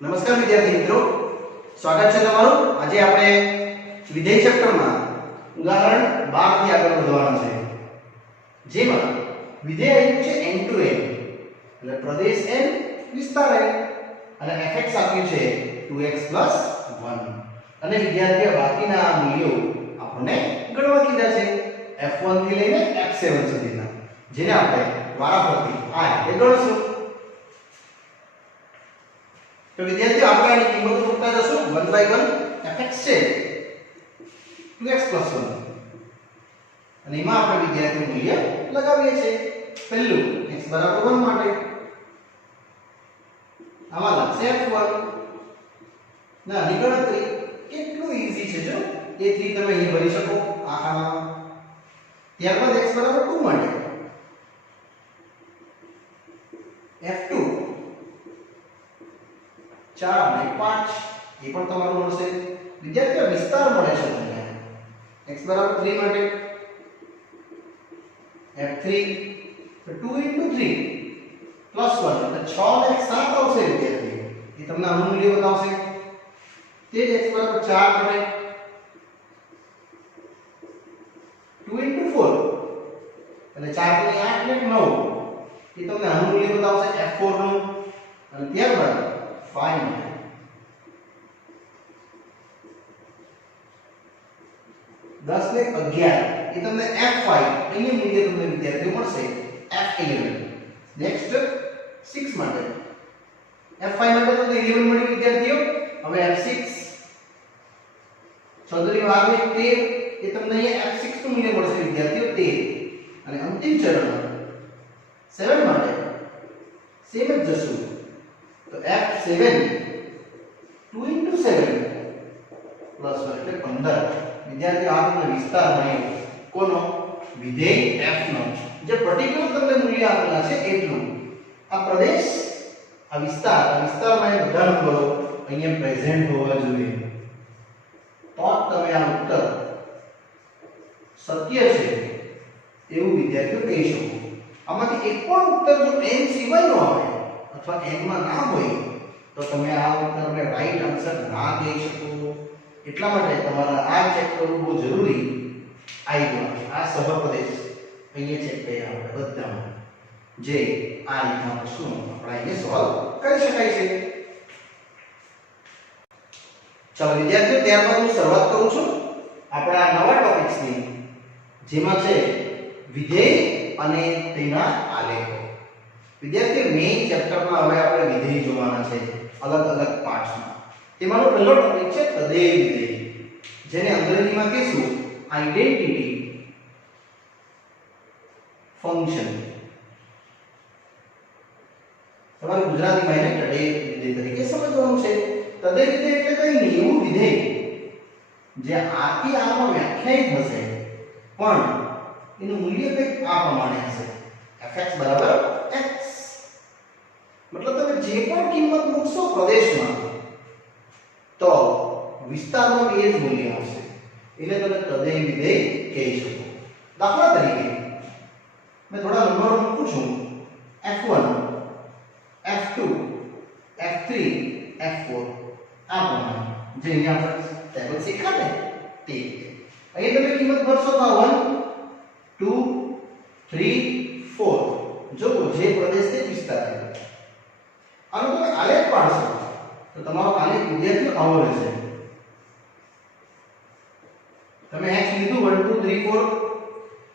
નમસ્કાર વિદ્યાર્થી મિત્રો, સ્વાગત છે તમારું। આજે આપણે વિધેય ચેપ્ટરમાં ઉદાહરણ 12 થી આગળ વધવાનું છે, જેમાં વિધેય આપ્યું છે n to n એટલે પ્રદેશ n વિસ્તાર n અને fx આપ્યું છે 2x 1 અને વિદ્યાર્થીઓ બાકીના આ મૂલ્યો આપણને ગણવા કીધા છે f1 થી લઈને f7 સુધીના, જેને આપણે વારાફરતી આ રીતે ગણશું। तो विद्यार्थियों આપણે આની કિંમતો મૂકતા જશું 1 by 1 fx છે 2x 1 અને એમાં આપણે વિદ્યાર્થીઓ મૂલ્ય લગાવીએ છીએ। પહેલું x બરાબર 1 માટે આમાં લખશે f1 ના આની ગણતરી કેટલું ઈઝી છે, જો a3 તમે અહીં ભરી શકો આ ખાનામાં। ત્યારબાદ x બરાબર 2 માટે f2 4 ને 5 એ પણ તમારું મળશે। વિદ્યાર્થીઓ વિસ્તાર મળે છે તમને x બરાબર 3 માટે f3 તો 2 into 3 plus 1 એટલે 6 ને 7 આવશે વિદ્યાર્થીઓ, એ તમને આનું મૂલ્ય બતાવશે। તે જ x બરાબર 4 માટે 2 into 4 એટલે 4 ને 8 ને 9 એ તમને આનું મૂલ્ય બતાવશે f4 નું। અને ત્યારબાદ 5 10 ને 11 એ તમને f5 અહીં મૂલ્ય તમને વિદ્યાર્થીઓ મળશે f11। નેક્સ્ટ 6 માટે f5 માટે તમને 11 મળી વિદ્યાર્થીઓ। હવે f6 ચૌધરી ભાગ 13 એ તમને અહીંયા f6 નું મૂલ્ય મળશે વિદ્યાર્થીઓ 13। અને અંતિમ ચરણ 7 માટે સેમ જ જશું तो f7 2 into 7 plus 1 એટલે 15। વિદ્યાર્થી આ તમને વિસ્તાર મળ્યો કોનો? વિધેય f નો, જે પર્ટીક્યુલર તમને મૂલ્ય આપેલા છે એટલું। આ પ્રદેશ આ વિસ્તારમાં એ બધા નંબરો અહીંયા પ્રેઝન્ટ હોવા જોઈએ, તો તમે આ ઉત્તર સત્ય છે એવું વિદ્યાર્થીઓ કહી શકો। આમાંથી એક પણ ઉત્તર જો n સિવાયનો આવે અથવા n માં ના હોય તો તમે આ ઉત્તરને રાઈટ આન્સર ના કહી શકો। એટલા માટે તમારા આ ચેક કરવું બહુ જરૂરી આવ્યું। આ સહપ્રદેશ અહીંયા ચેક કર્યા આપણે બધામાં, જે આ રીતના પ્રશ્નો આપણે અહીંયા સોલ્વ કરી શકાય છે। ચાલો વિદ્યાર્થીઓ, ત્યારબાદ હું શરૂઆત કરું છું આપણા નવા ટોપિક્સની, જેમાં છે વિધેય અને તેના આલેખો। વિદ્યાર્થીઓ મેઇન ચેપ્ટરમાં હવે આપણે વિધેય જોવાના છે અલગ અલગ પાર્ટ્સમાં। તેમાંનો પહેલો ટોપિક છે તદેય વિધેય, જેને અંગ્રેજીમાં કહીશું આઇડેન્ટિટી ફંક્શન। તમારે ગુજરાતીમાં એને તદેય વિધેય તરીકે સમજવાનું છે। તદેય વિધેય એટલે કંઈ નહીં, એવું વિધેય જે આથી આમાં વ્યાખ્યાયિત હશે પણ એનું મૂલ્ય કંઈક આ પ્રમાણે હશે fx બરાબર x। मतलब તમે જે પણ કિંમત મૂકશો પ્રદેશમાં તો વિસ્તારનું એ જ મૂલ્ય હશે, એટલે તમે તદેય વિધેય કહી શકો। દાખલા તરીકે મેં થોડા નંબરો મૂકું છું f1 f2 f3 f4 આ પ્રમાણે, જે અહીંયા આપણે ટેબલ શીખ્યા ને તે અહીં તમે કિંમત ભરશો તો 1 2 3 4 જો જે પ્રદેશ તે વિસ્તાર છે। આનો તમે આલેખ પાડશો તો તમારો આલેખ વિદ્યાર્થીઓ આવો રહેશે। તમે x લીધું 1 2 3 4,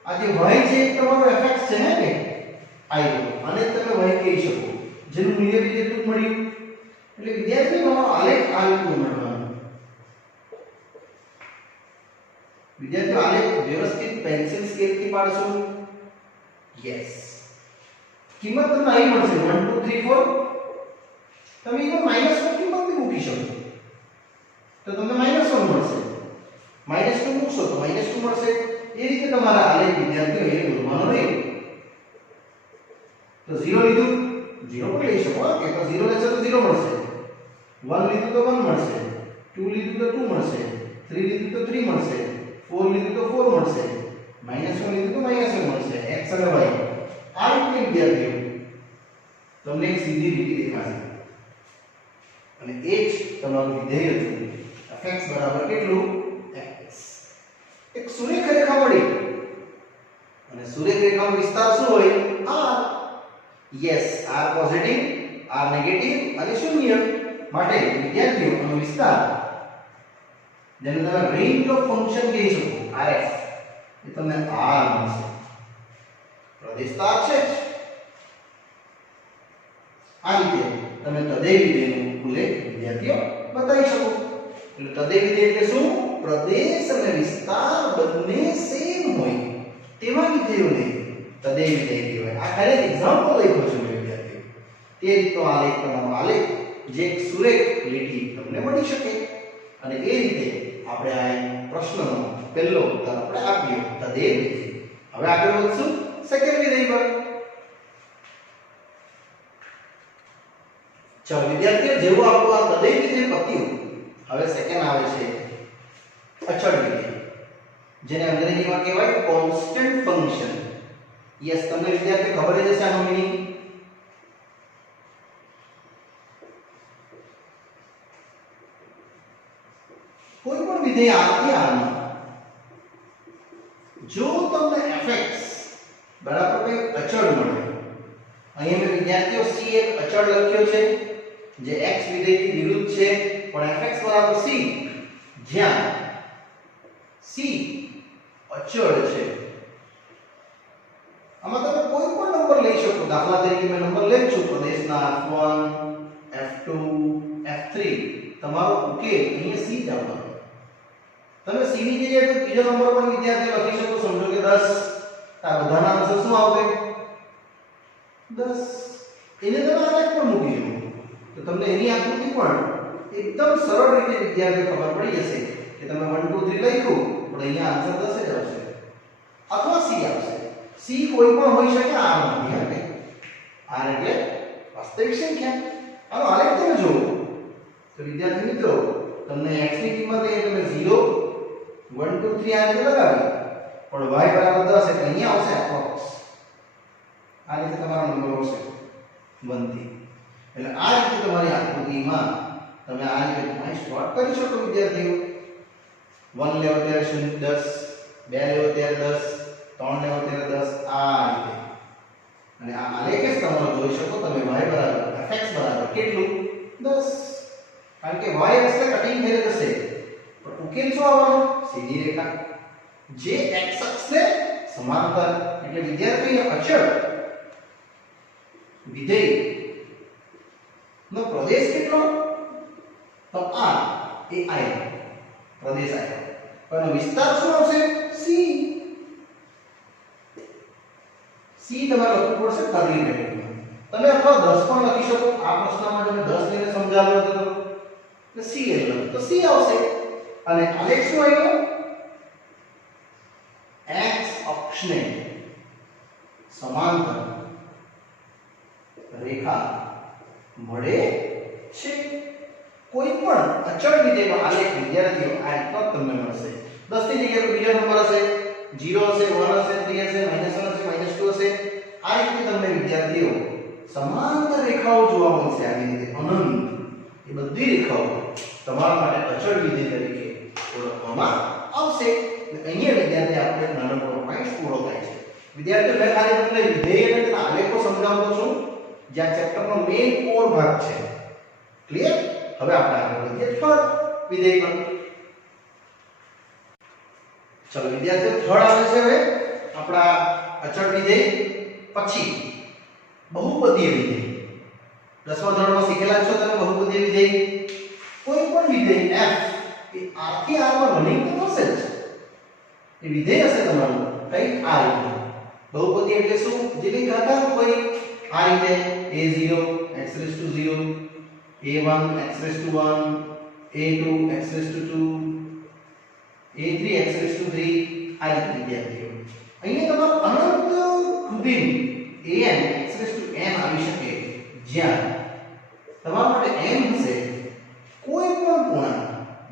આ જે y છે એ તમારો fx છે ને કે આઈ, અને તમે y કહી શકો, જેનું મૂલ્ય વિદ્યાર્થીઓ મળ્યું। એટલે વિદ્યાર્થીઓ તમારો આલેખ આ રીતનો મળવાનો। વિદ્યાર્થીઓ આલેખ વ્યવસ્થિત પેન્સિલ સ્કેલથી પાડશો। યસ, કિંમત તમને અહીં મળશે 1 2 3 4, તમે એમાં -1 કિંમત બી મૂકી શકો તો તમને -1 મળશે, -2 મૂકશો તો -2 મળશે। એ રીતે તમારા આલેખ વિદ્યાર્થીઓ એ દોરવાનો નહીં। તો 0 લીધું 0 પણ લઈ શકો કે તો 0 લેશો તો 0 મળશે, 1 લીધું તો 1 મળશે, 2 લીધું તો 2 મળશે, 3 લીધું તો 3 મળશે, 4 લીધું તો 4 મળશે, -1 લીધું તો -1 મળશે। x અને y આ રીતે વિદ્યાર્થીઓ તમને એક સીધી લીટી દેખાશે। અને એ જ તમારું વિધેય હતું fx બરાબર કેટલું x. એક સુરેખ રેખા મળી અને સુરેખ રેખાનો વિસ્તાર શું હોય r. Yes, r positive, r negative અને શૂન્ય માટે વિદ્યાર્થીઓ આનો વિસ્તાર જેને તમે રેન્જ ઓફ ફંક્શન કહી શકો rf એ તમને r મળશે. પ્રદેશતા છે જ. આ રીતે તમે તદેય વિધેયનો ઉલ્લેખ વિદ્યાર્થીઓ બતાવી શકો. એટલે તદેય વિધેય એટલે શું? પ્રદેશ અને વિસ્તાર બંને સેમ હોય તેવા વિધેયોને તદેય વિધેય કહેવાય. આ ખાલી એક્ઝામ્પલ લખ્યો છે વિદ્યાર્થીઓ. તે રીતનો આલેખ તમારો આલેખ જે એક સુરેખ લીટી તમને મળી શકે અને એ રીતે આપણે આ પ્રશ્નનો પહેલો ઉત્તર આપણે આપ્યો તદેય વિધેય. હવે આગળ વધશું સેકન્ડ વિધેય પર. ચાલો વિદ્યાર્થીઓ, જેવું આપણું આ તદેય વિધેય પત્યું, હવે સેકન્ડ આવે છે અચળ વિધેય, જેને અંગ્રેજીમાં કહેવાય કોન્સ્ટન્ટ ફંક્શન. યસ, તમને વિદ્યાર્થીઓ ખબર જ હશે આનો મીનિંગ. કોઈ પણ વિધેય r થી r માં જો તમને fx બરાબર કોઈ અચળ મળે, અહીં મેં વિદ્યાર્થીઓ c એક અચળ લખ્યો છે જે x વિધેયથી વિરુદ્ધ છે, પણ fx બરાબર c જ્યાં c અચળ છે. આમાં તમે કોઈ પણ નંબર લઈ શકો. દાખલા તરીકે મેં નંબર લઈ છું પ્રદેશના f1 f2 f3. તમારો ઉકેલ અહીંયા c જ આવવાનો. તમે c ની જગ્યાએ કોઈ બીજો નંબર પણ વિદ્યાર્થીઓ લખી શકો. સમજો કે 10. આ બધાના આન્સર શું આવશે? 10. એને તમે આલેખ પર મૂકી દો તો તમને એની આકૃતિ પણ એકદમ સરળ રીતે વિદ્યાર્થીઓ ખબર પડી જશે કે તમે 1 2 3 લખ્યું પણ અહીંયા આન્સર 10 જ આવશે અથવા c આવશે. c કોઈ પણ હોઈ શકે, r નથી. હે r એટલે વાસ્તવિક સંખ્યા. આનો આલેખ તમે જુઓ તો વિદ્યાર્થી મિત્રો તમને x ની કિંમત એ તમે 0 1 2 3 આ રીતે લગાવી પણ y બરાબર 10 એટલે અહીંયા આવશે એપ્રોક્સ. આ રીતે તમારો નંબર આવશે 1 થી. એટલે આ રીતે તમારી આકૃતિમાં તમે આ રીતે પોઈન્ટ સ્ટોર કરી શકો વિદ્યાર્થીઓ. 1 લેવો ત્યારે 10, 2 લેવો ત્યારે 10, 3 લેવો ત્યારે 10, આ રીતે. અને આ આલેખ જ તમારો જોઈ શકો તમે y બરાબર fx બરાબર કેટલું 10. કારણ કે y અક્ષ કટિંગ થઈ જશે પણ ઉકેલ શું આવવાનો? સીધી રેખા જે x અક્ષને સમાંતર. એટલે વિદ્યાર્થીઓ અચળ વિધેય નો પ્રદેશ કેટલો? તો r એ I પ્રદેશ આવ્યો. પણ વિસ્તાર શું આવશે? c. c તમારે લખવું પડશે કર્લી બ્રેકેટમાં. તમે અથવા 10 પણ લખી શકો. આ પ્રશ્નમાં તમે 10 લઈને સમજાવ્યો હતો તો c એટલે તો c આવશે. અને આલેખ શું આવ્યો? x અક્ષને સમાંતર રેખા મળે છે. કોઈ પણ અચળ વિધેયનો આલેખ વિદ્યાર્થીઓ આ રીતનો તમને મળશે. 10 ની જગ્યાએ બીજો નંબર હશે, 0 હશે, 1 હશે, 3 હશે, -1 હશે, -2 હશે. આ રીતે તમને વિદ્યાર્થીઓ સમાંતર રેખાઓ જોવા મળશે. આવી રીતે અનંત એ બધી રેખાઓ તમારા માટે અચળ વિધેય તરીકે ઓળખવામાં આવશે. અહીંયા વિદ્યાર્થી આપણે નાનકડો પોઈન્ટ પૂરો થાય છે. વિદ્યાર્થીઓ મેં ખાલી તમને વિધેય અને તેના આલેખો સમજાવતો છું જ્યાં ચેપ્ટરનો મેઇન કોર ભાગ છે. ક્લિયર? હવે આપણે આગળ વધીએ થર્ડ વિધેય પર. ચલો વિદ્યાર્થીઓ, થર્ડ આવે છે હવે આપણા અચળ વિધેય પછી બહુપદીય વિધેય. 10મા ધોરણમાં શીખેલા છો તમે બહુપદીય વિધેય. કોઈ પણ વિધેય f એ r થી r માં રનિંગ તો થશે જ. એ વિધેય હશે તમારું કઈ આ રીતે. બહુપદી એટલે શું? જે કઈ ઘાતાંક હોય આ રીતે a0 x0, a1 x1, a2 x2, a3 x3 આ રીતે વિદ્યાર્થીઓ. અહીંયા તમારું અનંત સુધી an xn આવી શકે જ્યાં તમારા માટે n હશે કોઈ પણ પૂર્ણાંક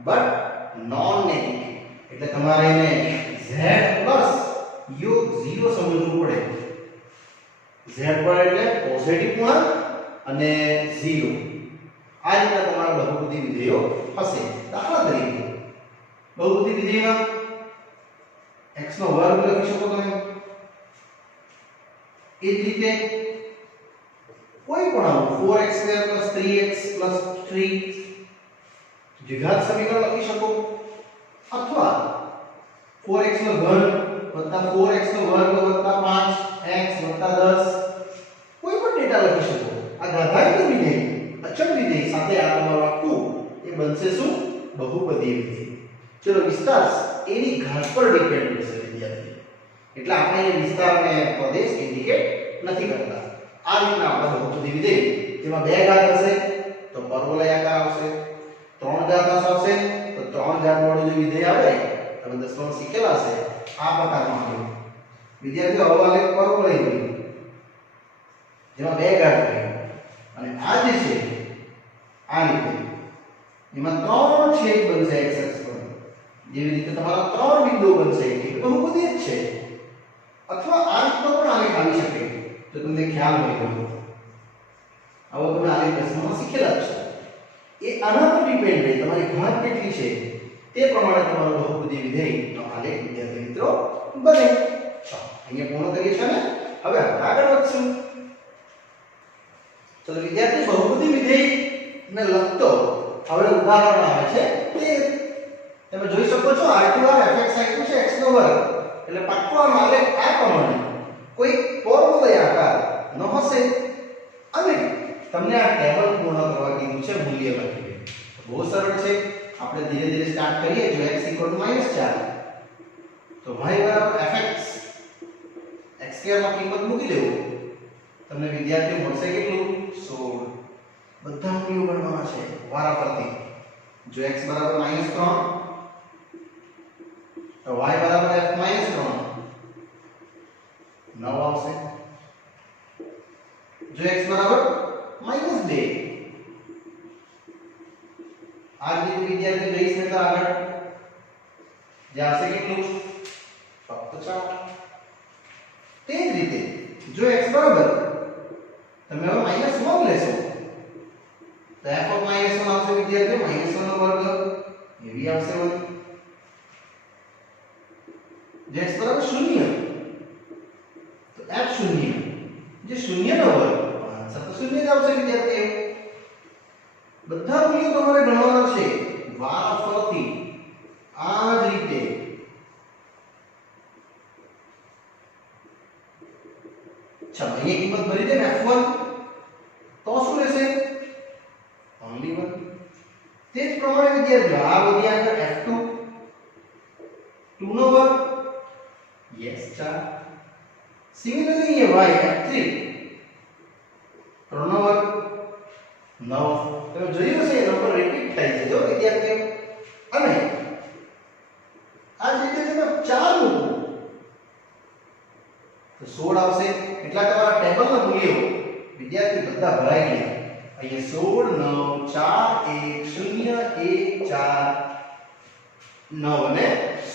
બટ નોન નેગેટિવ. એટલે તમારે એને z પ્લસ યોગ 0 સમજવું પડે. z પર એટલે પોઝિટિવ પૂર્ણાંક અને 0 આ રીતના તમારા બહુપદી વિધેયો હશે. દાખલા તરીકે બહુપદી વિધેયમાં x નો વર્ગ લખી શકો તમે. એ જ રીતે કોઈ પણ આવું 4x² + 3x + 3 દ્વિઘાત સમીકરણ લખી શકો, અથવા 4x નો ઘન + 4x નો વર્ગ + 5x + 10 કોઈ પણ ડેટા લખી શકો. આ ઘાતાંકીય વિધેય અચળ વિધેય સાથે આ તમારું આખું એ બનશે શું? બહુપદીય વિધેય. ચલો વિસ્તાર એની ઘાત પર ડિપેન્ડ રહેશે વિદ્યાર્થી, એટલે આપણે એ વિસ્તારને પ્રદેશ ઇન્ડિકેટ નથી કરતા. આ રીતના આપણા બહુપદી વિધેય જેમાં બે ઘાત હશે તો પરવલયાકાર આવશે, ત્રણ ઘાત આવશે તો ત્રણ ઘાત વાળું જે વિધેય આવે તમે દસમામાં શીખેલા હશે આ પ્રકારનું આવે. વિદ્યાર્થીઓ અવલેખ પરવલય હોય જેમાં બે ઘાત હોય, અને આ જે છે આ રીતે એમાં ત્રણ છેદ બનશે x અક્ષ પર. જેવી રીતે તમારા ત્રણ બિંદુઓ બનશે એ બહુપદી જ છે. અથવા આ રીતનો પણ આલેખ આવી શકે તો તમને ખ્યાલ હોય તો. હવે તમે આલેખ દસમામાં શીખેલા જ છો. એ આના પર ડિપેન્ડ રહે તમારી ઘાત કેટલી છે તે પ્રમાણે તમારો બહુપદી વિધેયનો આલેખ વિદ્યાર્થી મિત્રો બને. અહીંયા પૂર્ણ કરીએ છીએ ને. હવે આગળ વધશું. ચલો વિદ્યાર્થી બહુપદી વિધેયને લગતો હવે ઉદાહરણ આવે છે તે તમે જોઈ શકો છો. r2r fx આપ્યું છે x નો વર્ગ, એટલે પાક્કો આ આલેખ આ પ્રમાણે કોઈ પરવલયાકાર ન હશે. અને તમને આ ટેબલ પૂર્ણ કરવા કીધું છે મૂલ્ય લખીને. બહુ સરળ છે. આપણે ધીરે ધીરે સ્ટાર્ટ કરીએ. જો x = -4 તો y = fx x² માં કિંમત મૂકી દેવો. તમને વિદ્યાર્થીઓ મળશે કેટલું? 16. બધા મૂલ્યો ગણવાના છે વારાફરતી. જો x = -3 તો y = f - 3 9 આવશે. જો x = -2 આ રીતે વિદ્યાર્થી જઈશ તો આગળ જે આવશે કેટલું? ફક્ત 4. તે જ રીતે જો x બરાબર તમે હવે -1 લેશો તો f of -1 આવશે વિદ્યાર્થીઓ. -1 નો વર્ગ એવી આવશે 1. જો x બરાબર 0 તો f0 જે 0 નો વર્ગ આન્સર તો 0 જ આવશે વિદ્યાર્થીઓ. બધા મૂલ્યો તમારે ગણવાના છે વારાફરતી આ જ રીતે. ચાલો અહીંયા કિંમત ભરી દે ને f1 તો શું રહેશે? only 1. તે જ પ્રમાણે વિદ્યાર્થીઓ આ બધી આગળ f2 2 નો વર્ગ yes 4. સિમિલરલી y f3 3 નો વર્ગ 9. તમે જોયું હશે એ નંબર રિપીટ થાય છે જો વિદ્યાર્થીઓ. અને આ જ રીતે તમે 4 મૂકો તો 16 આવશે. એટલા તમારા ટેબલના મૂલ્યો વિદ્યાર્થી બધા ભરાઈ ગયા. અહીંયા 16 9 4 1 1 4 9 અને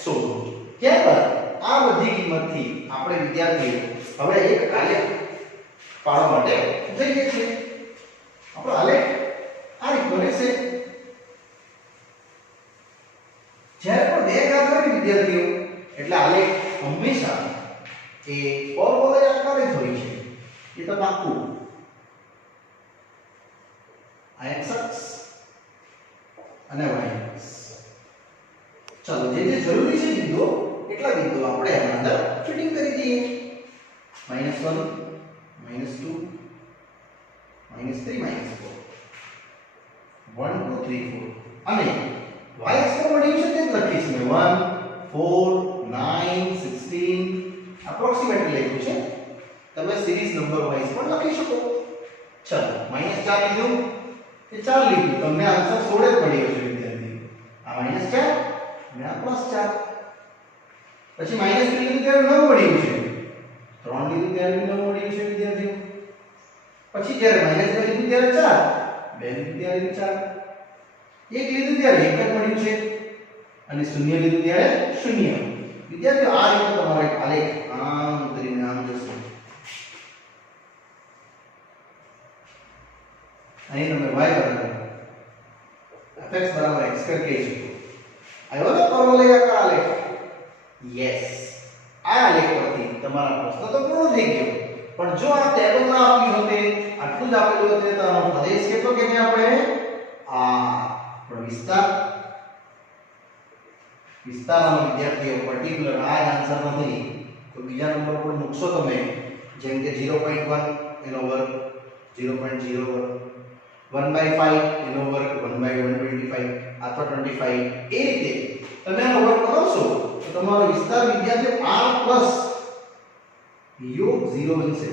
16. ત્યારબાદ આ બધી કિંમતથી આપણે વિદ્યાર્થીઓ હવે એક આલેખ પાડવા માટે જઈએ છીએ. આપણો આલેખ આ રીતનો રહેશે. જ્યારે પણ બે ઘાત હોય વિદ્યાર્થીઓ એટલે આલેખ હંમેશા એ પરવલયાકાર જ હોય છે. એ તો પાક્કું. આ x અક્ષ અને y અક્ષ. ચાલો જે જે જરૂરી છે બિંદુઓ એટલા બિંદુઓ આપણે આના અંદર ફિટિંગ કરી દઈએ. -1 -2 -3 -4 1 2 3 4 અને y અક્ષ પર મળ્યું છે તે જ લખીશ મેં 1 4 9 16 એપ્રોક્સિમેટલી લખ્યું છે. તમે સિરીઝ નંબર વાઇઝ પણ લખી શકો. ચાલો -4 લીધું કે 4 લીધું તમને આન્સર 16 જ મળ્યો છે વિદ્યાર્થી. આ -4 અને આ +4. પછી -3 લીધું ત્યારે 9 મળ્યું છે. 3 લીધું ત્યારે 9 મળ્યું છે વિદ્યાર્થીઓ. પછી જ્યારે -2 લીધું ત્યારે 4, 2 લીધું ત્યારે 4, 1 લીધું ત્યારે 1 જ મળ્યું છે અને 0 લીધું ત્યારે 0. વિદ્યાર્થીઓ આ રીતે તમારે આલેખ આમ કરીને આમ જશે. અહીં તમે y બરાબર fx બરાબર x2 કહી શકો. આવ્યો ને પરવલયાકાર આલેખ? યસ, આ આલેખ પરથી તમારા પ્રશ્ન તો પૂર્ણ થઈ ગયો. પણ જો આ ટેબલ ના આપી હોતે, આટલું જ આપેલું હોતે તો આનો પ્રદેશ કેટલો કે આપણે આ પણ વિસ્તારનો વિદ્યાર્થીઓ પર્ટિક્યુલર આ આન્સર નથી તો બીજા નંબર પર મૂકશો તમે, જેમ કે 0.1 એનો વર્ગ 0.0 વર્ગ 1/5 એનો વર્ગ 1/125 આ તો 25 એ રીતે તમે આનો વર્ગ કરશો તો તમારો વિસ્તાર વિદ્યાર્થીઓ r પ્લસ योग 0 બનશે.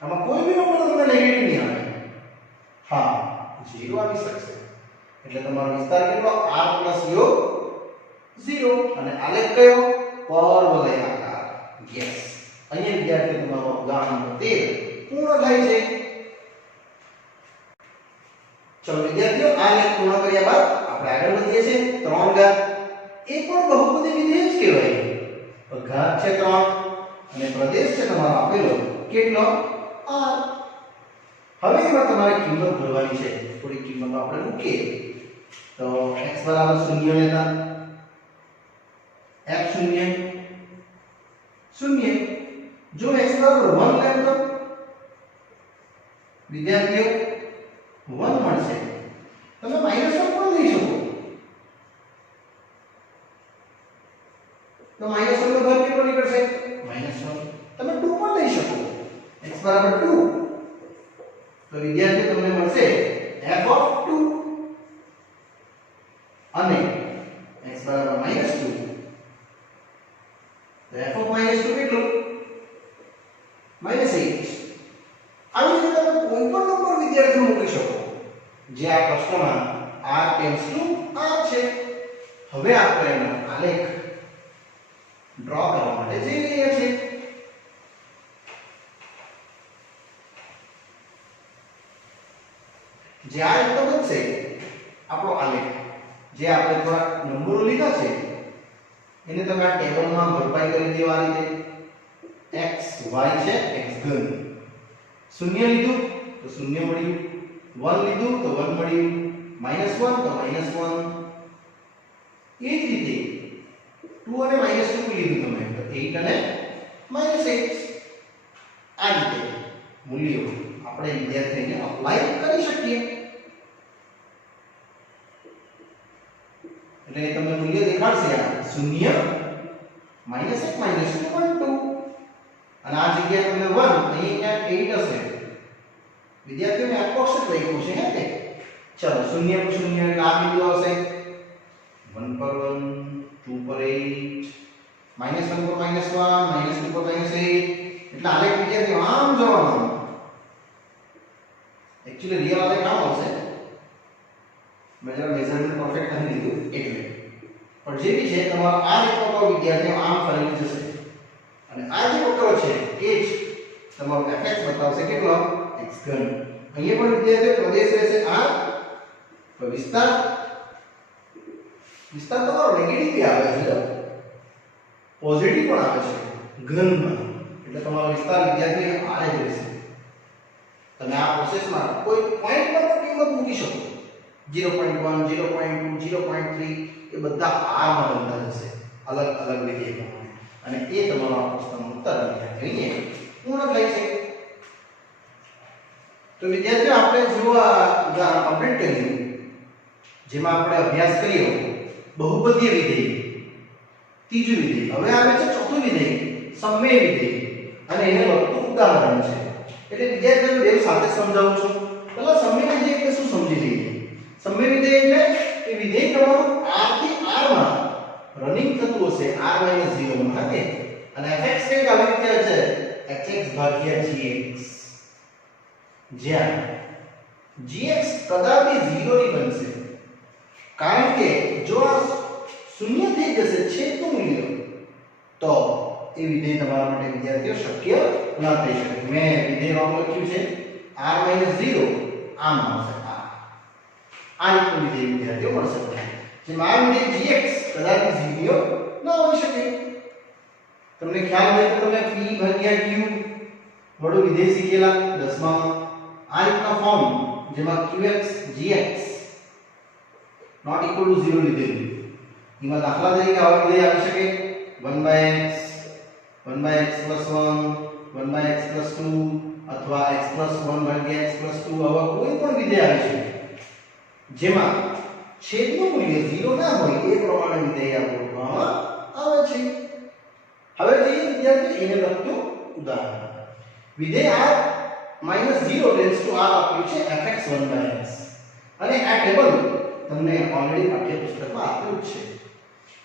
આમાં કોઈ બી નંબર તમને નેગેટિવ નહીં આવે. હા 0 આવી શકશે. એટલે તમારો વિસ્તાર કેટલો r પ્લસ योग 0 અને આલેખ કયો પરવલયાકાર. યસ, અહીંયા વિદ્યાર્થીઓ તમારો ઉદાહરણ 13 પૂર્ણ થાય છે. ચલો વિદ્યાર્થીઓ આ લેખ પૂર્ણ કર્યા બાદ આપણે આગળ વધીએ છીએ. 3 ઘાત એ પણ બહુપદી વિધેય જ કહેવાય. તો ઘાત છે 3 અને પ્રદેશ છે તમારો આપેલો કેટલો r. હવે એમાં તમારે કિંમત ભરવાની છે. થોડી કિંમત આપણે મૂકીએ તો x બરાબર 0 લેતા f 0 0. જો x બરાબર 1 લે તો વિદ્યાર્થીઓ 1 મળશે. તમે -1 પણ લઈ શકો તો -1 નો ઘાત કેટલો નીકળશે -1. તમે 2 પણ લઈ શકો x બરાબર 2 તો વિદ્યાર્થીઓ તમને મળશે f of 2 અને x બરાબર -2 તો f of -2 કેટલું -8. આવી રીતે તમે કોઈ પણ નંબર વિદ્યાર્થીઓ મૂકી શકો જે આ પ્રશ્નમાં r ટેન્ડ્સ ટુ r છે. હવે આપણે એનો આલેખ ડ્રો કરવા માટે જઈ રહ્યા છીએ. જે આ રીતે બનશે આપણો આલેખ, જે આપણે થોડા નંબરો લીધા છે એને તમે આ ટેબલમાં ભરપાઈ કરી દેવા. આ રીતે x y છે x ઘન, 0 લીધું તો 0 મળ્યું, 1 લીધું તો 1 મળ્યું, -1 તો -1. એ જ રીતે 2 અને -2 લીધું તમે તો 8 અને -8. આ રીતે મૂલ્યો આપણે વિદ્યાર્થીને અપ્લાય કરી શકીએ. એટલે તમને મૂલ્ય દેખાડશે આ 0 -1 -2 અને આ જગ્યાએ તમને 1 અહીં ક્યાંક 8 હશે. વિદ્યાર્થીઓને એપ્રોક્સિમેટ લખ્યું છે હે. ચલો 0 પર 0 એટલે આ બિંદુ આવશે 1 પર 1 2 પર 8 -1 પર -1 -2 પર -8 એટલે આલેખ વિદ્યાર્થીઓ આમ જવાનું. एक्चुअली रियल आलेख આમ આવશે. મેં જરા મેઝરમેન્ટ પરફેક્ટ નથી લીધું એટલે, પણ જે બી છે તમારો આ એક વક્ર વિદ્યાર્થીઓ આમ ફરીને જશે અને આ જે વક્ર છે એ જ તમારો fx બતાવશે કેટલો x ઘન. અહીંયા પણ વિદ્યાર્થીઓ પ્રદેશ રહેશે r તો વિસ્તાર તમારો નેગેટિવ આવે છે, પોઝિટિવ પણ આવે છે ઘનમાં. એટલે તમારો વિસ્તાર વિદ્યાર્થીઓ r જ રહેશે. તમે આ પ્રોસેસમાં કોઈ પોઈન્ટ પર કિંમત મૂકી શકો. 0.1 0.2 0.3 એ બધા r માં બનતા જશે અલગ અલગ વિધેય પ્રમાણે અને એ તમારો આ પ્રશ્નનો ઉત્તર વિદ્યાર્થીઓ પૂર્ણ થાય છે. તો વિદ્યાર્થીઓ આપણે જો આ કમ્પ્લીટ કર્યું જેમાં આપણે અભ્યાસ કર્યો બહુપદીય વિધેય, ત્રીજું વિધેય. હવે આવે છે ચોથું વિધેય સમમેય વિધેય અને એને લગતું ઉદાહરણ છે. એટલે વિદ્યાર્થીઓને બે સાથે સમજાવું છું. પહેલા સમમેય વિધેય એટલે શું સમજી લઈએ. સમમેય વિધેય એટલે એ વિધેય તમારું r થી r માં રનિંગ થતું હશે r - 0 માં હે અને fx કંઈક આવી રીતે છે hx ભાગ્યા gx, જ્યાં gx કદાપી 0 નહીં બનશે કારણ કે જો આ શૂન્ય થઈ જશે છેદનું મૂલ્ય તો એ વિધેય તમારા માટે વિદ્યાર્થીઓ શક્ય ન થઈ શકે. મેં વિધેય નામ લખ્યું છે r - 0 આમ આવશે આ રીતનું વિધેય વિદ્યાર્થીઓ મળશે. જેમાં આ વિધેય gx કદાપી 0 ન હોઈ શકે. તમને ખ્યાલ હોય તો તમે p ભાગ્યા q વડું વિધેય શીખેલા 10માં. આ રીતના ફોર્મ જેમાં qx gx not equal to 0 લીધેલું. એમાં દાખલા તરીકે આવા વિધેય આવી શકે 1/x 1/x + 1 1/x + 2 અથવા x + 1 ભાગ્યા x + 2 આવા કોઈ પણ વિધેય આવી શકે જેમાં છેદનું મૂલ્ય 0 ના હોય એ પ્રમાણે વિધેય આપવામાં આવે છે. હવે જોઈએ વિદ્યાર્થી એને લગતું ઉદાહરણ. વિધેય r -0 ટેન્ડ્સ ટુ r આપ્યું છે fx 1/x અને આ ટેબલ તમને ઓલરેડી પાઠ્યપુસ્તકમાં આપેલું છે.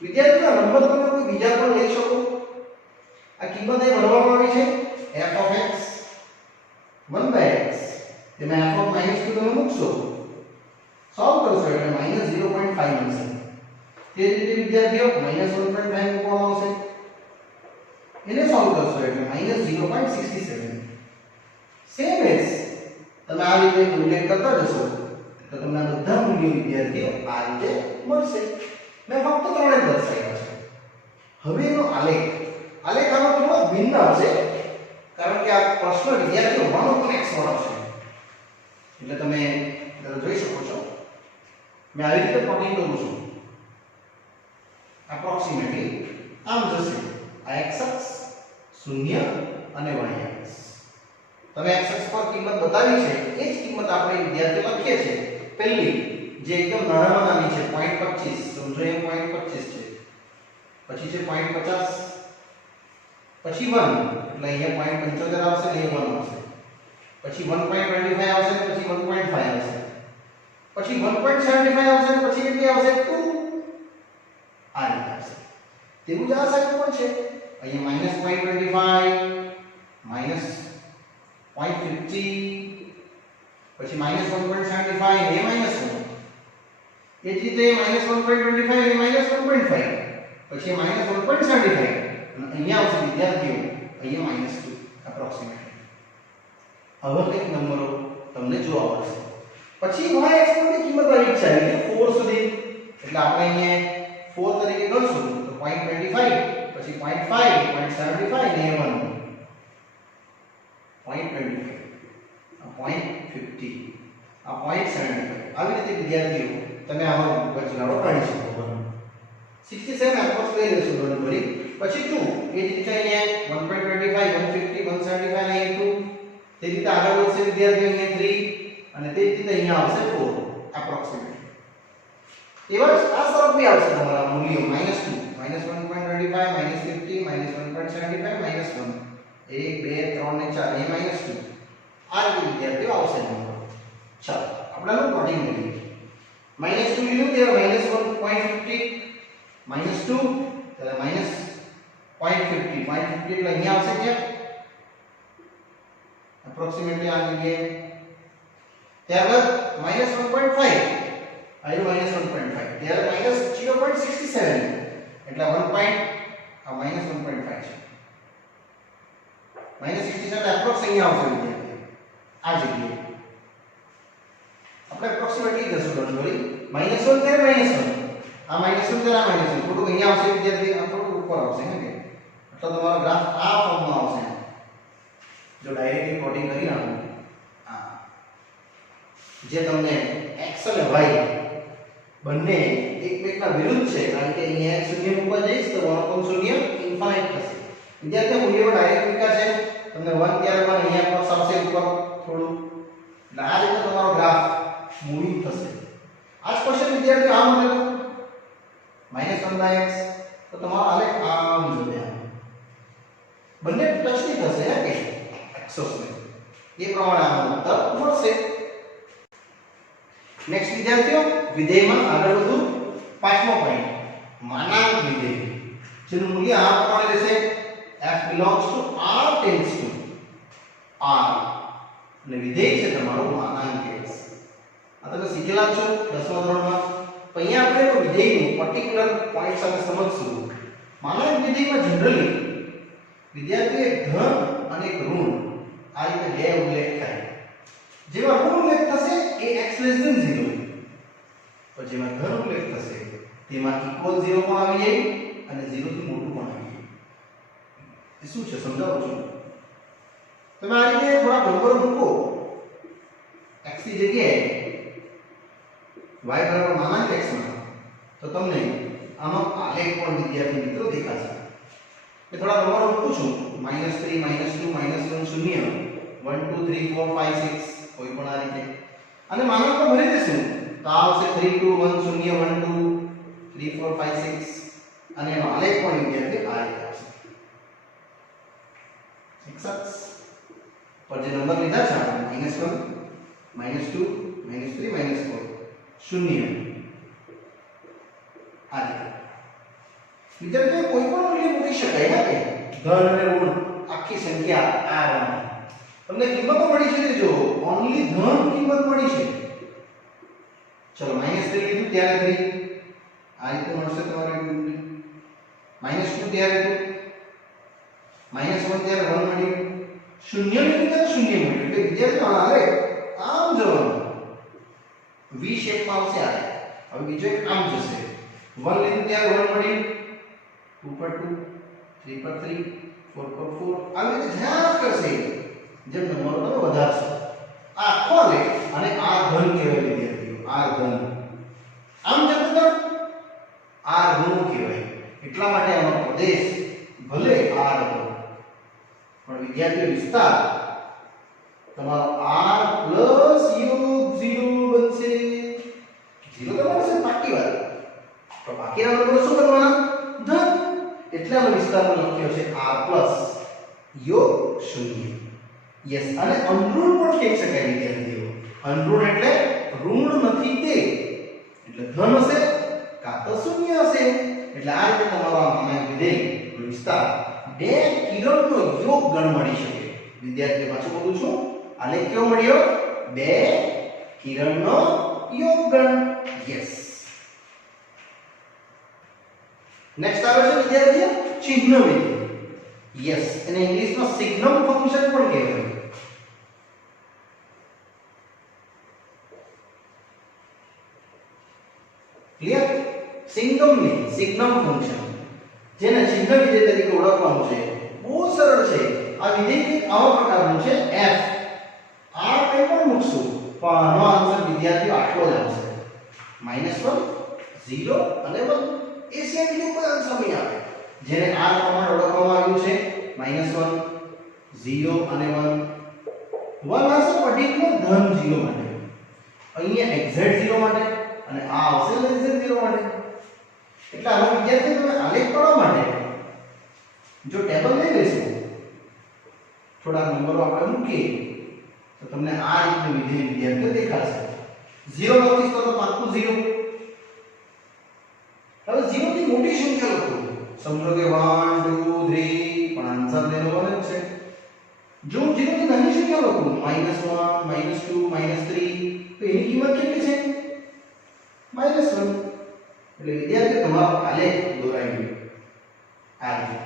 વિદ્યાર્થીઓ આ નંબર તમે કોઈ બીજા પણ લઈ શકો. આ કિંમત અહીં ભરવામાં આવી છે f(x) 1/x તેમાં f -2 તમે મૂકશો સોલ્વ કરશો એટલે -0.5 મળશે. તે જ રીતે વિદ્યાર્થીઓ -1.5 મૂકવામાં આવશે એને સોલ્વ કરશો એટલે -0.67. સેમ એઝ તમે આ રીતે ઉલ્લેખ કરતા જશો તો તમને બધા મૂલ્યો વિદ્યાર્થીઓ આ રીતે મળશે. મેં ફક્ત ત્રણે દર્શાવ્યા છે. હવે એનો આલેખ આનો થોડો ભિન્ન હશે કારણ કે આ પ્રશ્ન વિદ્યાર્થીઓ 1/x વાળો છે એટલે તમે જોઈ શકો છો મેં આવી રીતે પ્લોટિંગ કરું છું. એપ્રોક્સિમેટલી આમ જશે આ x અક્ષ 0 અને y અક્ષ. તમે x અક્ષ પર કિંમત બતાવી છે એ જ કિંમત આપણે વિદ્યાર્થીઓ લખીએ છીએ. પહેલી જે એકદમ નાનામાં નાની છે 0.25 સમજો એ 0.25 છે. પછી છે 0.50 પછી 1 એટલે અહીંયા 0.75 આવશે ને અહીંયા 1 આવશે. પછી 1.25 આવશે પછી 1.5 આવશે. પછી 1.75 આવશે પછી કેટલી આવશે 2 આ રીતે આવશે. તેવું જ આ સાઈડ પણ છે અહીંયા -0.25 -0.50 પછી -1.75 એ -1 એ જ રીતે -1.25 એ -1.5 પછી -1.75 અને અહીંયા આવશે વિદ્યાર્થીઓ અહીંયા -2 એપ્રોક્સિમેટલી. હવે કંઈક નંબરો તમને જોવા મળશે. પછી y અક્ષ પરની કિંમત આવી છે એટલે 4 સુધી એટલે આપણે અહીંયા 4 તરીકે ગણશું તો 0.25 પછી 0.5 0.75 ને 1 0.25 આ 0.50 આ 0.75 આવી રીતે વિદ્યાર્થીઓ તમે આનો વચગાળો કાઢી શકો. 67 એપ્રોક્સ લઈ લેશું બરાબર. પછી 2 એ જ રીતે અહીંયા 1.25 150 175 અને 2 તે રીતે આગળ વધશે વિદ્યાર્થીઓ અહીંયા 3 અને તે જ રીતે અહીંયા આવશે 4 એપ્રોક્સિમેટલી. એવા જ આ તરફ બી આવશે તમારા મૂલ્યો -2 -1.25 -50 -1.75 -1 1 2 3 ને 4 એ -2 આ રીતે વિદ્યાર્થીઓ આવશે નંબર. ચાલો આપણે આનું પ્લોટિંગ કરીએ. -2 લીધું ત્યારે -1.50 -2 ત્યારે -0.50 0.50 એટલે અહીંયા આવશે કે એપ્રોક્સિમેટલી આ જગ્યાએ. ત્યારબાદ -1.5 આયુ -1.5 ત્યારે -0.67 એટલે 1. આ -1.5 છે. -67 એપ્રોક્સ અહીંયા આવશે વિદ્યાર્થીઓ આ જગ્યાએ. આપણે એપ્રોક્સિમેટલી જશું ડોન્ટ વરી. -1 ત્યારે -1 આ -1 ત્યારે આ -1 થોડું અહીંયા આવશે વિદ્યાર્થી આ થોડું ઉપર આવશે હે કે એટલે તમારો ગ્રાફ આ ફોર્મમાં આવશે. જો ડાયરેક્ટલી પ્લોટિંગ કરી નાખો આ જે તમને x અને y બંને એકમેકના વિરુદ્ધ છે કારણ કે અહીંયા x શૂન્ય મૂકવા જઈશ તો 1/0 ઇન્ફાઇનાઇટ થશે. વિદ્યાર્થીઓ મૂલ્યો ડાયરેક્ટ મૂક્યા છે તમને 1 ત્યારે 1 અહીંયા પર આવશે ઉપર થોડું એટલે આ રીતે તમારો ગ્રાફ મૂવિંગ થશે. આ જ ક્વેશ્ચન વિદ્યાર્થીઓ આમ મળે -1/x તો તમારો આલેખ આમ જશે બંને ટચ નહીં થશે હે કે એક્સોસ ને એ પ્રમાણે આનો ઉત્તર મળશે. નેક્સ્ટ વિદ્યાર્થીઓ વિધેયમાં આગળ વધુ પાંચમો પોઈન્ટ માનાંક વિધેય જેનું મૂલ્ય આ પ્રમાણે રહેશે f belongs to r tends to r અને વિધેય છે તમારો માનાંક x. આ તમે શીખેલા છો 10મા ધોરણમાં. તો અહીંયા આપણે વિધેયનું પર્ટિક્યુલર પોઈન્ટ સાથે સમજશું. માનાંક વિધેયમાં જનરલી વિદ્યાર્થીઓ એક ધન અને એક ઋણ આ રીતે બે ઉલ્લેખ થાય. જેમાં ઋણ ઉલ્લેખ થશે એ x <0 તો જેમાં ધન ઉલ્લેખ થશે તેમાં ઇક્વલ 0 પણ આવી જાય અને 0 થી મોટું પણ આવી જાય. એ શું છે સમજાવું છું. તમે આ રીતે થોડા નંબરો મૂકો x ની જગ્યાએ y બરાબર માનાંક x માં, તો તમને આનો આલેખ પણ વિદ્યાર્થી મિત્રો દેખાશે. એ થોડા નંબરો મૂકું છું, -3 -2 -1 0 1 2 3 4 5 6 કોઈ પણ આ રીતે, અને માનાંકો ભરી દેશું તો આવશે 3 2 1 0 1 2 3 4 5 6, અને એનો આલેખ પણ વિદ્યાર્થી આ રીતે આવશે. એક્સેસ પર જે નંબર લીધા છે આપણે -1 -2 -3 -4 0 આ રીતે વિદ્યાર્થીઓ કોઈ પણ મૂલ્ય મૂકી શકાય હા કે ધન અને ઋણ આખી સંખ્યા આ તમને કિંમતો મળી છે. જો ઓન્લી ધન કિંમત મળી છે. ચલો -3 લીધું ત્યારે 3 આ રીતે મળશે તમારે. -2 ત્યારે 2 -1 ત્યારે 1 મળ્યું. 0 લીધું ત્યારે 0 મળ્યું. એટલે વિદ્યાર્થીઓ આલે આમ જવાનું વી શેપમાં આવશે આ. હવે બીજો એક આમ જશે. 1 લીધું ત્યારે 1 મળ્યું, 2 પર 2 3 પર 3 4 પર 4 આવી રીતે જ્યાં કરશે જેમ નંબરો તમે વધારશો આ આખો લે, અને આ ધન કહેવાય વિદ્યાર્થીઓ. આ ધન આમ જતો આ ઋણ કહેવાય. એટલા માટે આનો પ્રદેશ ભલે r હતો પણ વિદ્યાર્થીઓ વિસ્તાર તમારો r પ્લસ યોગ 0 બનશે. 0 તો બનશે પાકી વાત, તો બાકીના નંબરો શું કરવાના? ધન. એટલે આનો વિસ્તાર લખ્યો છે r પ્લસ યોગ 0. યસ, અને અનઋણ પણ કહી શકાય વિદ્યાર્થીઓ. અનઋણ એટલે ઋણ નથી તે, એટલે ધન હશે કાં તો શૂન્ય હશે. એટલે આ રીતે તમારો આ માનાંક વિધેય વિસ્તાર બે કિરણનો યોગ ગણ મળી શકે. વિદ્યાર્થીઓ પાછું બોલું છું, આલેખ કેવો મળ્યો? બે કિરણનો યોગ ગણ. યસ. નેક્સ્ટ આવે છે વિદ્યાર્થીઓ ચિહ્ન વિધેય. યસ, એને ઇંગ્લિશમાં સિગ્નમ ફંક્શન પણ કહેવાય. ક્લિયર? સિગ્નમ ફંક્શન જેને ચિહ્ન વિધેય તરીકે ઓળખવાનું છે. બહુ સરળ છે. આ વિધેય કંઈક આવા પ્રકારનું છે f. આ કંઈ પણ મૂકશું પણ આનો આન્સર વિદ્યાર્થીઓ આટલો જ આવશે. -1 0 અને 1. એ સિવાય બીજો કોઈ આન્સર નહીં આવે. જેને આ પ્રમાણે ઓળખવામાં આવ્યું છે -1 0 અને 1. 1 આવશે પર્ટિક્યુલર ધન 0 માટે, અહીંયા એક્ઝેક્ટ 0 માટે, અને આ આવશે લેઝર 0 માટે. એટલે આનો વિદ્યાર્થી તમે આલેખ કરવા માટે જો ટેબલ લઈ લેશો, થોડા નંબરો આપણે મૂકીએ તો તમને આ રીતનું વિધેય વિદ્યાર્થીઓ દેખાશે. 0 લખીશ તો પાક્કું 0. હવે 0 થી મોટી સંખ્યા લખો. સમજો કે 1 2 3 પણ આન્સર તેનો 1 જ છે. જો 0 થી નાની સંખ્યા લખો -1 -2 -3 તો એની કિંમત કેટલી છે? -1. એટલે વિદ્યાર્થી તમારો આલેખ દોરાઈ ગયો આ રીતે.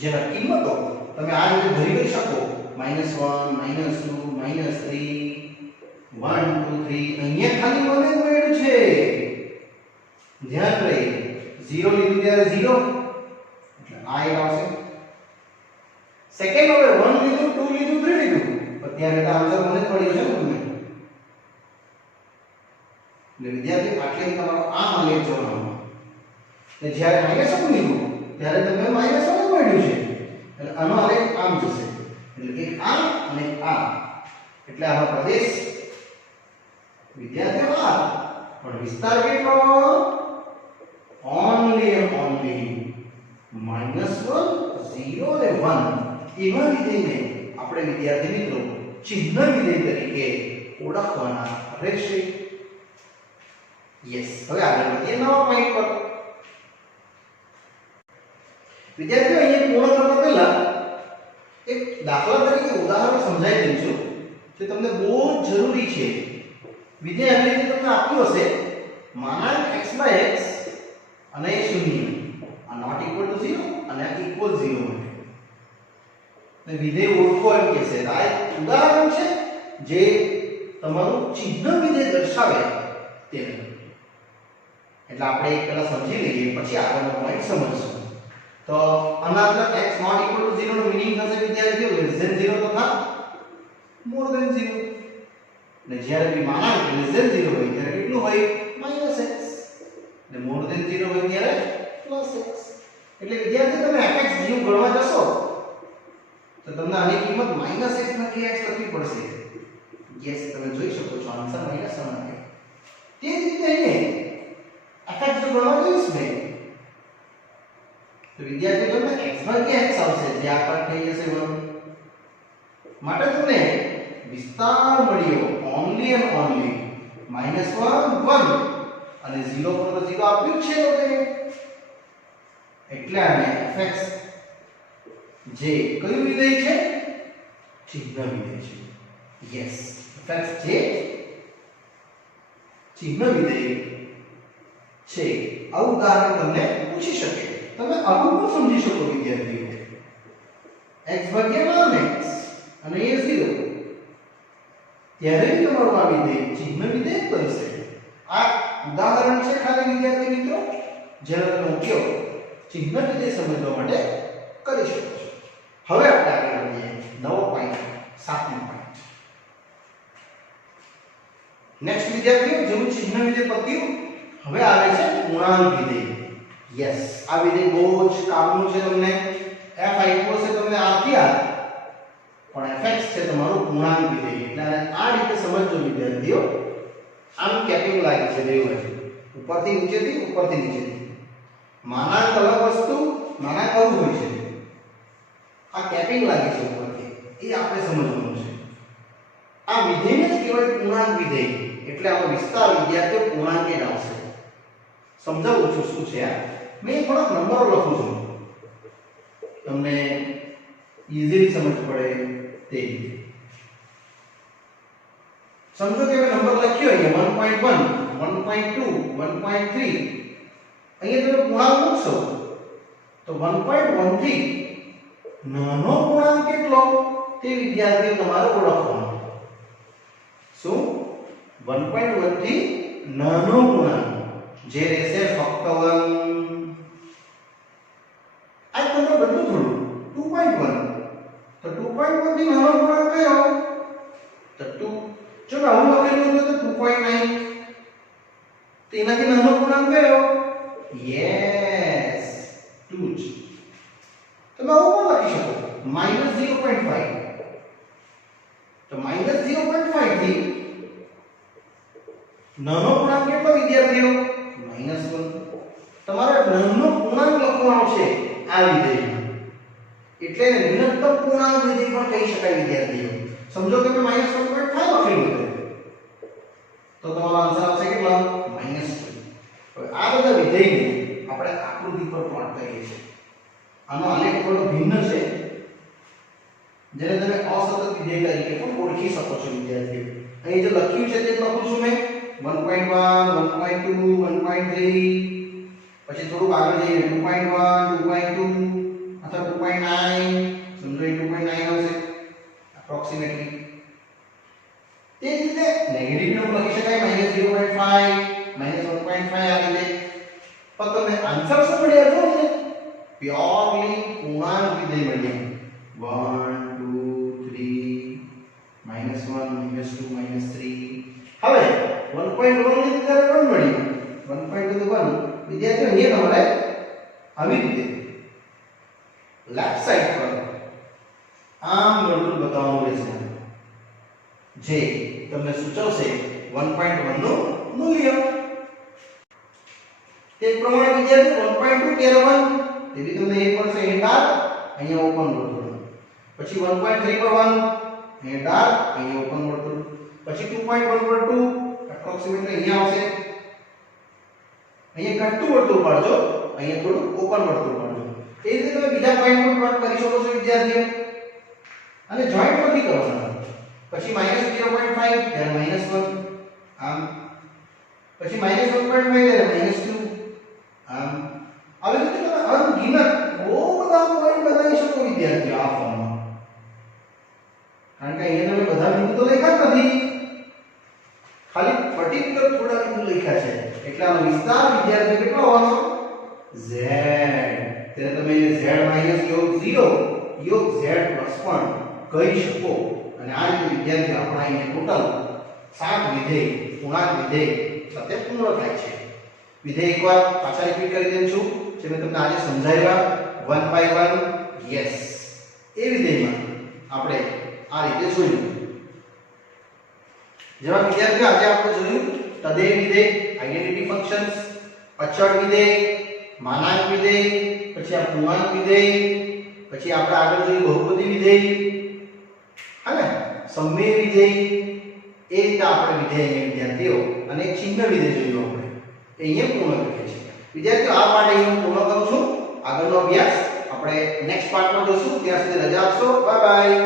જેના કિંમતો તમે આ રીતે ભરી શકો. -1 -2 -3 1 2 3. અહીંયા ખાલી 1 જ મળ્યું છે. ધ્યાન રહે 0 લીધું ત્યારે 0 એટલે આ એક આવશે. સેકન્ડ હવે 1 લીધું 2 લીધું 3 લીધું પણ ત્યારે આન્સર મને જ પડ્યો છે ને તમને. એટલે વિદ્યાર્થી આટલે તમારો આ આલેખ જોવાનો. એટલે જ્યારે -1 લીધું ત્યારે તમને -1 મળ્યું છે. એટલે આનો આલેખ આમ જશે. એટલે એક આ અને આ. એટલે આનો પ્રદેશ વિદ્યાર્થીઓ આ, પણ વિસ્તાર કેટલો? ઓન્લી -1 0 અને 1. એવા વિધેયને આપણે વિદ્યાર્થી મિત્રો ચિહ્ન વિધેય તરીકે ઓળખવાના રહેશે. યસ, હવે આગળ વધીએ નવા પોઈન્ટ પર. વિદ્યાર્થીઓ અહીંયા પૂર્ણ કરતા પહેલા એક દાખલા તરીકે ઉદાહરણ સમજાવી દઉં છું જે તમને બહુ જ જરૂરી છે. વિધેય આવી રીતે તમને આપ્યું હશે માનાંક x/x અને 0, આ નોટ ઇક્વલ ટુ 0 અને આ ઇક્વલ 0 માટે. ને વિધેય ઓળખો એમ કહે છે. આ એક ઉદાહરણ છે જે તમારું ચિહ્ન વિધેય દર્શાવે તેનું. એટલે આપણે એક પહેલા સમજી લઈએ પછી આગળનો પોઈન્ટ સમજશું. તો આના અંદર x not equal to 0 નો મીનિંગ થશે વિદ્યાર્થીઓ લેસ ધેન 0 તથા મોર ધેન 0. અને જ્યારે બી માનાંક લેસ ધેન 0 હોય ત્યારે કેટલું હોય -x અને મોર ધેન 0 હોય ત્યારે +x. એટલે વિદ્યાર્થી તમે fx જેવું ગણવા જશો તો તમને આની કિંમત -x ના kx લખવી પડશે. યસ, તમે જોઈ શકો છો આન્સર -1 આવે. તે જ રીતે અહીં fx જો ગણવા જઈશ ને તો વિદ્યાર્થી તમને x ભાગ્યા x આવશે જે આ પાર્ટ થઈ જશે 1. માટે તમને વિસ્તાર મળ્યો ઓન્લી એન્ડ ઓન્લી -1 1 અને 0 પર તો 0 આપ્યું છે લોકે. એટલે આને fx જે કયું વિધેય છે ચિહ્ન વિધેય છે. યસ, fx જે ચિહ્ન વિધેય છે. આવું ઉદાહરણ તમને પૂછી શકે. તમે આવું પણ સમજી શકો વિદ્યાર્થીઓ x ભાગ્યા x અને એ 0 ત્યારે તમારું આ વિધેય ચિહ્ન વિધેય બનશે. આ ઉદાહરણ છે ખાલી વિદ્યાર્થી મિત્રો જેનો તમે ઉપયોગ ચિહ્ન વિધેય સમજવા માટે કરી શકો છો. હવે આપણે આગળ વધીએ. નવો પોઈન્ટ 7મો પોઈન્ટ. નેક્સ્ટ વિદ્યાર્થીઓ જેવું ચિહ્ન વિધેય પત્યું હવે આવે છે પૂર્ણાંક વિધેય. યસ, આ વિધેય બહુ જ કામનું છે. તમને f આપ્યો છે તમને r પણ fx છે તમારું પૂર્ણાંક વિધેય. એટલે આ રીતે સમજજો વિદ્યાર્થીઓ. આમ કેપિંગ લાગે છે બે બાજુ, ઉપરથી નીચેથી. માનાંક અલગ વસ્તુ, માનાંક અલગ હોય છે. આ કેપિંગ લાગે છે ઉપરથી, એ આપણે સમજવાનું છે. આ વિધેયને જ કહેવાય પૂર્ણાંક વિધેય. એટલે આનો વિસ્તાર વિદ્યાર્થીઓ પૂર્ણાંકે જ આવશે. સમજાવું છું શું છે આ. મેં થોડાક નંબરો લખું છું તમને ઈઝીલી સમજ પડે તે રીતે. સમજો કે મેં નંબર લખ્યો અહીંયા 1.1 1.2 1.3. અહીંયા તમે પૂર્ણાંક મૂકશો તો 1.1 થી નાનો પૂર્ણાંક કેટલો તે વિદ્યાર્થીઓ તમારે ઓળખવાનો. શું 1.1 થી નાનો પૂર્ણાંક જે રહેશે ફક્ત 1. આ તમને બધું થોડું 2.1 તો 2.1 થી નાનો પૂર્ણાંક કયો તો 2. જો આવું લખેલું હતું તો 2.9. તેનાથી નાનો પૂર્ણાંક કયો? યસ 2 જ. તમે આવું પણ લખી શકો -0.5. તો -0.5 થી નાનો પૂર્ણાંક કેટલો વિદ્યાર્થીઓ? -1. તમારે નાનો પૂર્ણાંક લખવાનો છે આ વિધેયમાં. એટલે ઋણાત્મક પૂર્ણાંક વિધેય પણ કહી શકાય વિદ્યાર્થીઓ. સમજો કે મેં -1.5 લખેલું છે તો તમારો આન્સર આવશે કેટલો? -2. હવે આ બધા વિધેયને આપણે આકૃતિ પર પ્લોટ કરીએ છીએ. આનો આલેખ થોડો ભિન્ન છે જેને તમે અસતત વિધેય તરીકે પણ ઓળખી શકો છો વિદ્યાર્થીઓ. અહીં જે લખ્યું છે તે લખું છું મેં 1.1 1.2 1.3. પછી થોડું આગળ જઈએ 2.1 2.2 અથવા 2.9. સમજો એ 2.9 આવશે એપ્રોક્સિમેટલી. તે જ રીતે નેગેટિવ નંબર લખી શકાય -0.5 -1.5 આ રીતે. પણ તમને આન્સર શું મળ્યા જો ને પ્યોરલી પૂર્ણાંક વિધેય મળ્યા. 1 2 3 -1 -2 -3. હવે 1.1 ની ત્યારે 1 મળ્યું. 1.2 તો 1. વિદ્યાર્થીઓ અહીંયા તમારે આવી રીતે લેફ્ટ સાઈડ પર આમ વર્તુળ બતાવવાનું રહેશે જે તમને સૂચવશે 1.1 નું મૂલ્ય. તે પ્રમાણે વિદ્યાર્થીઓ 1.2 ત્યારે 1 તેથી તમને એક મળશે અહીં ડાર્ક અહીંયા ઓપન વર્તુળ. પછી 1.3 પર 1 અહીંયા ડાર્ક અહીંયા ઓપન વર્તુળ. પછી 2.1 પર 2 એપ્રોક્સિમેટલી અહીંયા આવશે. અહીંયા ઘટતું વર્તુળ પાડજો, અહીંયા થોડું ઓપન વર્તુળ પાડજો. એ રીતે તમે બીજા પોઈન્ટ પર પ્લોટ કરી શકો છો વિદ્યાર્થીઓ. અને જોઈન્ટ નથી કરવાના. પછી -0.5 ત્યારે -1 આમ. પછી -1.5 ત્યારે -2 આમ. આવી રીતે તમે અનગિનત બહુ બધા પોઈન્ટ બનાવી શકો વિદ્યાર્થીઓ આ ફોર્મમાં. કારણ કે અહીંયા તમે બધા બિંદુ તો લખ્યા જ નથી, ખાલી પર્ટિક્યુલર થોડા બિંદુ લખ્યા છે. એટલે આનો વિસ્તાર વિદ્યાર્થીઓ કેટલો હોવાનો? z. ત્યારે તમે z યોગ 0 યોગ z પ્લસ પણ કહી શકો. અને આ રીતે વિદ્યાર્થીઓ આપણે અહીંયા ટોટલ સાત વિધેય પૂર્ણાંક વિધેય સાથે પૂર્ણ થાય છે. વિધેય એકવાર પાછા રિપીટ કરી દઉં છું જે મેં તમને આજે સમજાવ્યા 1 by 1 યસ. એ વિધેયમાં આપણે આ રીતે જોયું. જેવા વિદ્યાર્થીઓ આજે આપણે જોયું તદેય વિધેય, આઇડેન્ટિટી ફંક્શન્સ, અચળ વિધેય, માનાંક વિધેય, પછી આ પૂર્ણાંક વિધેય, પછી આપણે આગળ જોયું બહુપદી વિધેય, હા ને, સમમેય વિધેય. એ રીતે આપણે વિધેય વિદ્યાર્થીઓ અને એક ચિહ્ન વિધેય જોયું આપણે. એ અહીંયા પૂર્ણ કરીએ છીએ. વિદ્યાર્થીઓ આ પાઠ અહીં પૂર્ણ કરું છું. આગળનો અભ્યાસ આપણે નેક્સ્ટ પાર્ટમાં જોશું. ત્યાં સુધી રજા આપશો. Bye bye.